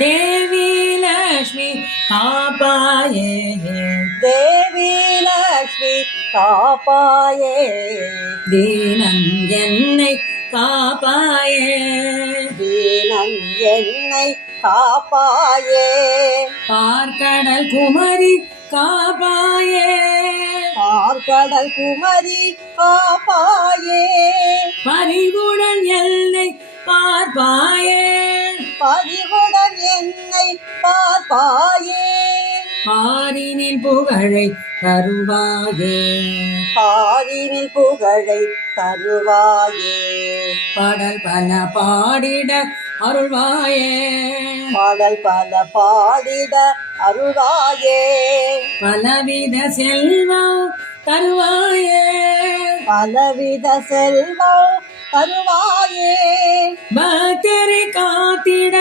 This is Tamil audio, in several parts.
தேவி லக்ஷ்மி காப்பாயே, தேவி லக்ஷ்மி காப்பாயே, தீனன் என்னை காப்பாயே, தீனன் என்னை காப்பாயே, பார்க்கடல் குமரி காப்பாயே, பார்க்கடல் குமரி காப்பாயே, பரிவுடன் என்னை பார்ப்பாயே, பரிவுடன் என்னை பார்ப்பாயே, பாரினின் புகழை தருவாயே, பாரினில் புகழை தருவாயே, பாடல் பல பாடிட அருள்வாயே, பாடல் பல பாடிட அருளாயே, பலவித செல்வம் தருவாயே, பலவித செல்வம் தருவாயே, பக்தரை காத்திட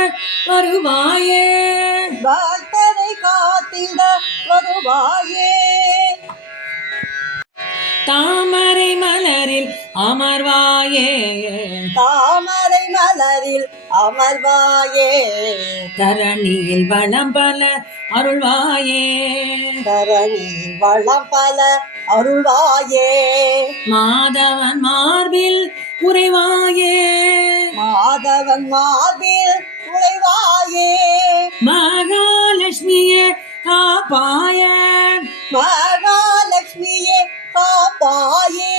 வருவாயே, பக்தரை காத்திட வருவாயே, தாமரை மலரில் அமர்வாயே, தாமரை மலரில் அமர்வாயே, தரணியில் வளம் பல அருள்வாயே, தரணியில் வளம் பல அருள்வாயே, மாதவன் மார்பில் உறைவாயே, மாதவன் மார்பில் உறைவாயே, மகாலட்சுமியே காப்பாய, மகாலட்சுமியே காப்பாயே,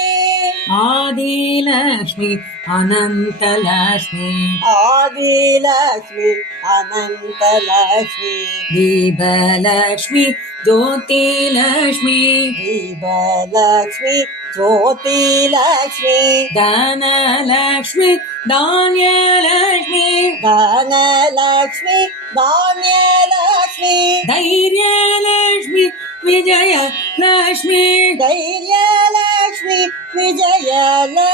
ஆதிலக்ஷ்மி அனந்தலக்ஷ்மி, ஆதிலக்ஷ்மி அனந்தலக்ஷ்மி, தீபலக்ஷ்மி ஜோதிலக்ஷ்மி, தீபலக்ஷ்மி ஜோதிலக்ஷ்மி, தனலக்ஷ்மி தானியலக்ஷ்மி, தனலக்ஷ்மி தானியலக்ஷ்மி, தைரியலக்ஷ்மி விஜயலக்ஷ்மி, தைரியலக்ஷ்மி விஜயலக்ஷ்மி,